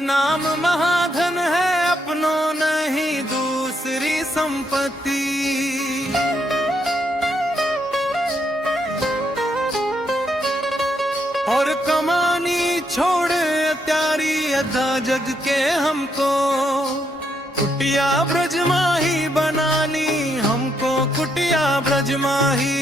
नाम महाधन है, अपनों नहीं दूसरी संपत्ति। और कमानी छोड़े त्यारी अदा जग के हमको, कुटिया ब्रजमाही बनानी हमको, कुटिया ब्रजमाही,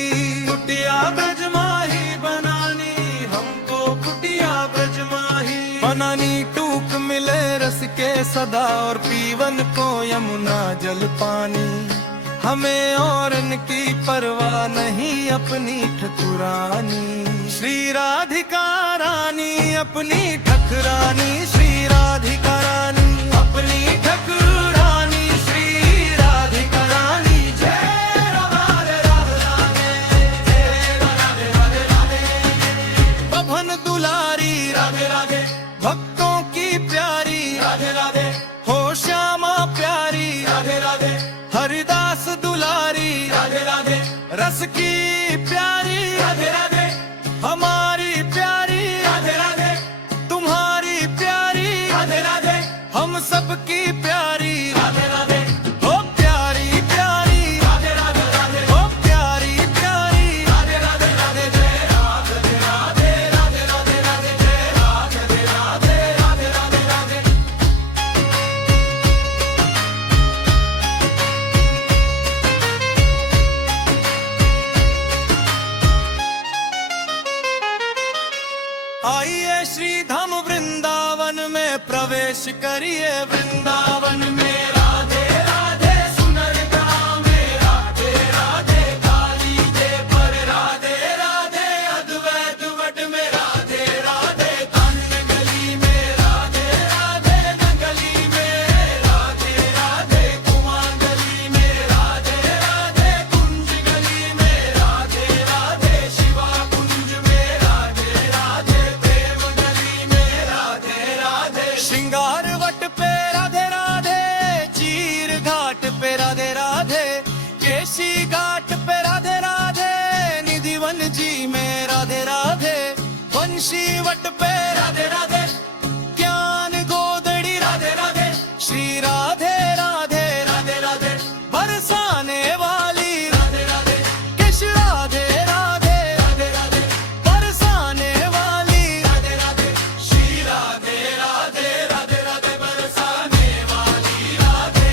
कुटिया ब्रजमाही बनानी हमको, कुटिया ब्रजमाही बनानी। टूक मिले रस के सदा और पीवन को यमुना जल पानी, हमें और इनकी परवाह नहीं अपनी ठकुरानी। श्री राधिका रानी अपनी ठकुरानी, श्री राधिका रानी अपनी ठकुरानी, श्री राधिका रानी। जय राधे राधे, जय राधे राधे राधे। बभन दुलारी राधे राधे, भक्तों की प्यारी राधे राधे, हो श्यामा प्यारी राधे राधे, हरिदास दुलारी राधे राधे, रस की प्यारी राधे राधे, हमारी प्यारी राधे राधे, तुम्हारी प्यारी राधे राधे, हम सबकी प्यारी राधे राधे। ओ प्यारी प्यारी राधे राधे राधे, ओ प्यारी प्यारी राधे राधे राधे, जय राधे राधे राधे राधे राधे, जय राधे राधे राधे राधे राधे। आइए श्री धाम वृंदावन में प्रवेश करिए, वृंदावन में राधे राधे सुनर ग्राम में, राधे राधे काली जय पर, राधे राधे अद्वैत वट में, राधे राधे कानन गली में, राधे राधे नगली में, राधे राधे कुमार गली में, राधे राधे कुंज गली में, राधे राधे शिवा कुंज में, राधे राधे प्रेम गली में, राधे राधे श्रृंगार वट पे राधे राधे, चीर घाट पे राधे राधे, केशी घाट पे राधे राधे, निधिवन जी में राधे राधे, वंशी वट पे राधे राधे, ज्ञान गोदड़ी राधे राधे, श्री राधे राधे राधे राधे, बरसाने वाली राधे राधे, किश राधे राधे राधे राधे, बरसाने वाली राधे राधे, श्री राधे राधे राधे राधे, बरसाने वाली राधे,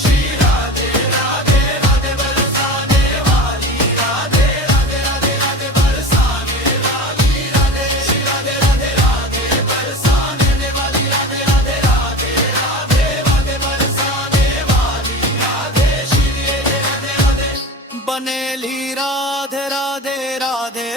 श्री राधे राधे राधे, बरसाने वाली राधे राधे राधे राधे, बरसाने वाली राधे, श्री राधे राधे राधे, बरसाने वाली राधे राधे राधे राधे राधे, बरसाने वाली राधे, श्री राधे राधे राधे। बनेली राधे राधे राधे